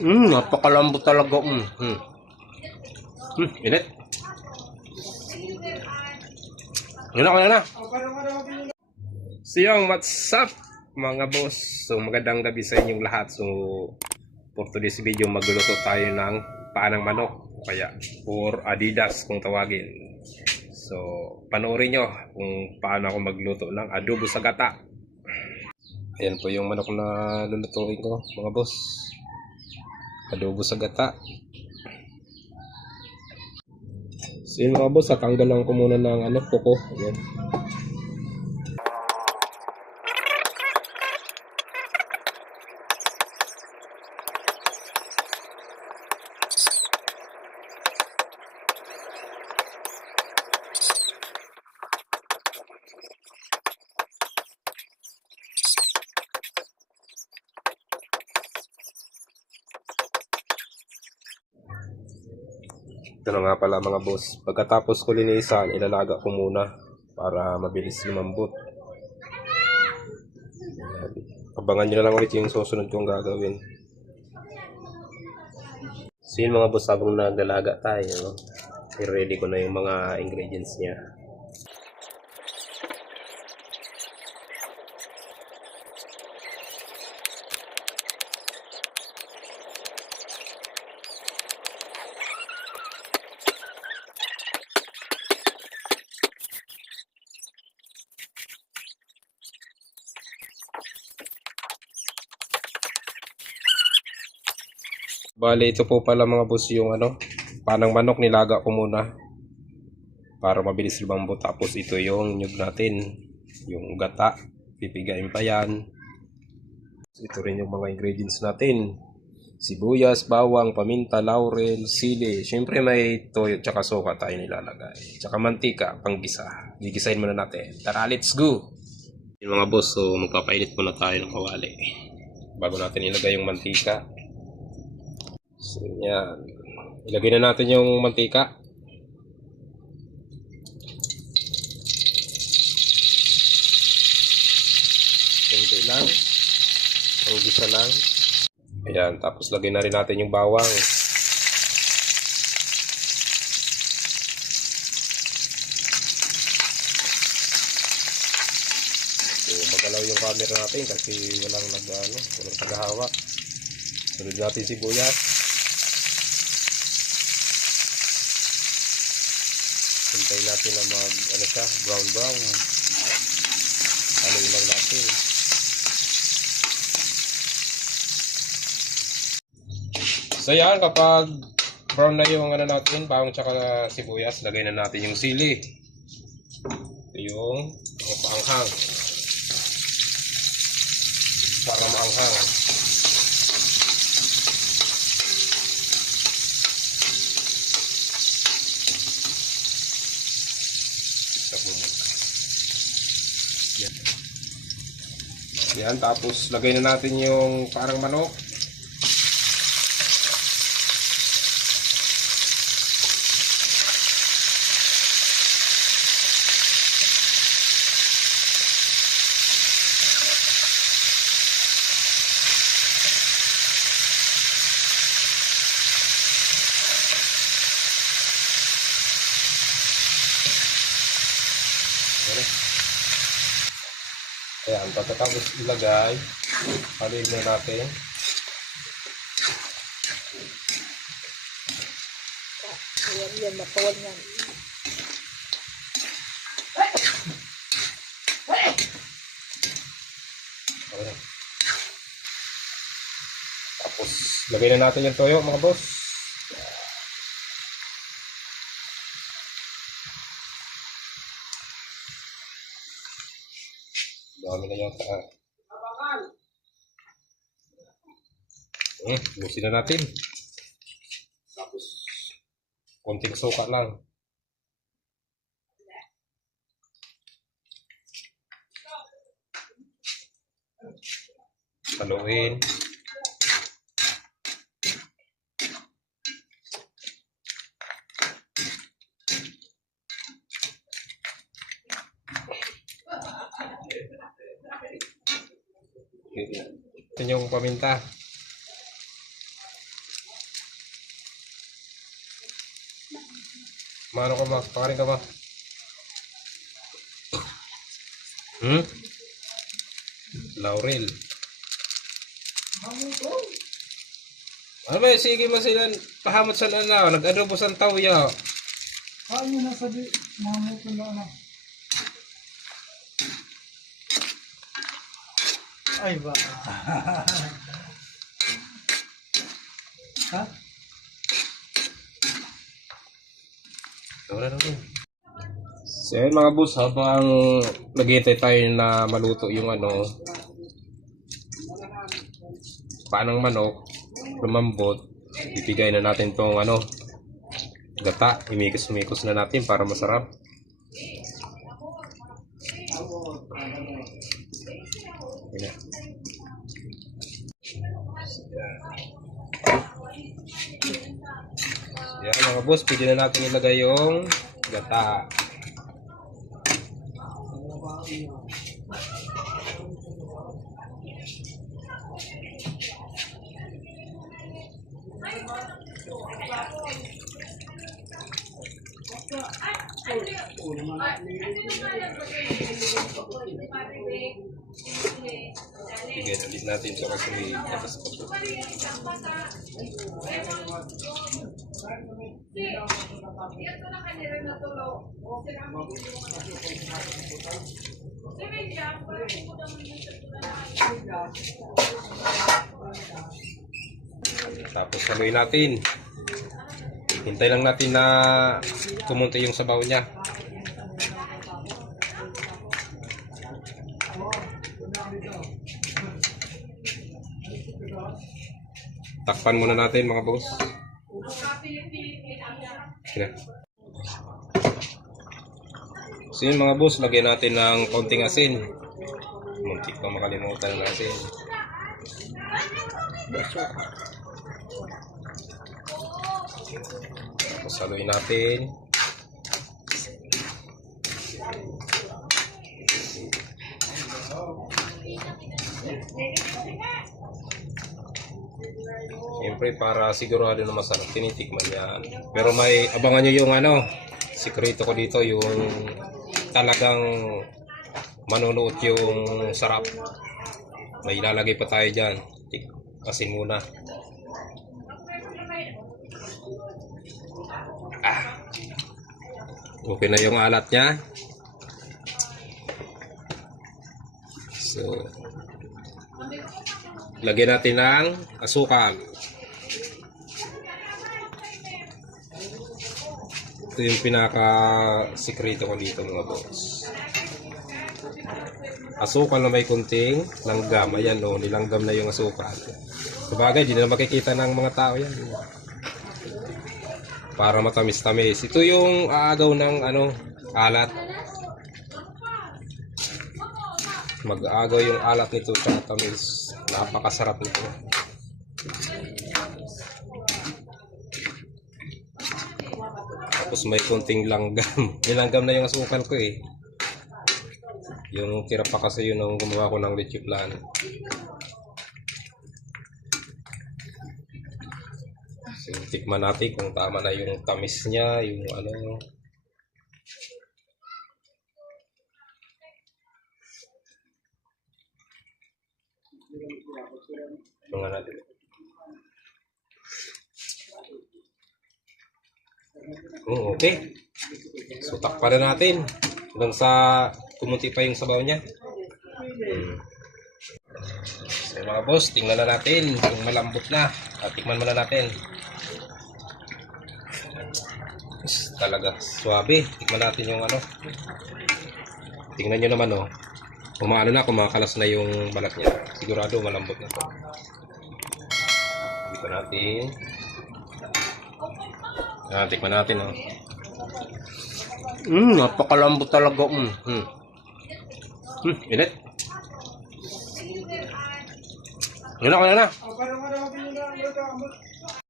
Napakalambot talaga. Init. Ano na. So yung what's up mga boss? So magandang gabi sa inyong lahat. So for today's video magluluto tayo ng paanang manok, kaya or Adidas kung tawagin. So panoorin nyo kung paano ako magluto ng adobo sa gata. Ayan po yung manok na lulutuin ko mga boss. Adobo sa gata. So yun mga boss, tatanggalan ko muna ng kuko. Ayan. Ito na nga pala mga boss, pagkatapos ko linisan, ilalaga ko muna para mabilis lumambot. Abangan nyo na lang ulit yung susunod kong gagawin. So yun mga boss, habang naglalaga tayo, i-ready ko na yung mga ingredients niya. Bale, ito po pala mga boss yung panang manok, nilaga ko muna para mabilis lumambot. Tapos ito yung nyug natin, yung gata, pipigain pa yan. Ito rin yung mga ingredients natin: sibuyas, bawang, paminta, laurel, sili. Siyempre may toyo tsaka suka tayo nilalagay, tsaka mantika panggisa. Gigisahin muna natin. Tara, let's go! Yung mga boss, so magpapainit muna tayo ng kawali bago natin ilagay yung mantika. So yan, ilagay na natin yung mantika. Kunti lang, panggisa lang. Ayan, tapos lagay na rin natin yung bawang. So magalaw yung camera natin kasi walang tagahawak. Sunod natin sibuyas. Hintayin natin na brown. Haluin lang natin. So yan, kapag brown na yung natin, bawang tsaka sibuyas, lagay na natin yung sili. Ito yung paanghang. Para maanghang. Yan, tapos lagay na natin yung parang manok. Ayan, pagkatapos ilagay, haluin na natin. Yan, matuwal yan. Ayan. Tapos, lagay na natin yung toyo mga boss. Dami na yata. Busin na natin. Tapos, konting suka lang. Haluin. Ito yung paminta. Mano ka ba? Pakarin ka ba? Laurel. Ano ba? Sige mo sila. Pahamot sa na. Nag-adobo sa tawya. Ano na sabi, mamut na ano. Ay ba? Ha? So yun mga boss, habang naghihintay tayo na maluto yung ano, panang manok, lumambot, bibigay na natin tong ano, gata, imikos-mikos na natin para masarap. Yan. Yan mga boss, pwede na natin ilagay yung gata. Bigay na din natin ito kasi may atas pa po. Tapos haluin natin. Hintay lang natin na kumunti yung sabaw niya. Takpan muna natin mga boss. Yan. So yun mga boss, lagyan natin ng konting asin. Muntik pa makalimutan ng asin. Tapos haluin natin. Siyempre para sigurado na masarap, tinitikman yan. Pero may abangan nyo yung ano, sikreto ko dito, yung talagang manunuot yung sarap. May ilalagay pa tayo dyan. Asin muna. Okay na yung alat niya. So, lagyan natin ng asukal. Ito yung pinaka-sikrito ko dito mga boss. Asukal na may kunting langgam. Ayan o, nilanggam na yung asukal. Sabagay, di na makikita ng mga tao yan. Para matamis-tamis. Ito yung aagaw ng ano, alat. Mag-aagaw yung alat nito sa tamis. Napakasarap nito. Tapos may kunting langgam. Nilanggam na yung asukal ko eh. Yung tira pa kasi yun nung gumawa ko ng leche plan. So, tikman natin kung tama na yung tamis niya, yung ano. Mga natin. Okay. So takpan na natin hanggang sa kumunti pa yung sabaw niya. So mga boss, tingnan na natin kung malambot na. At tikman muna natin. Talaga suabe. Tikman natin yung ano. Tingnan nyo naman oh. Kumaano na, kumakalas na yung balat niya. Sigurado malambot na to. Tikman natin. Tikman natin oh. Napakalambot talaga. Init. Yan na.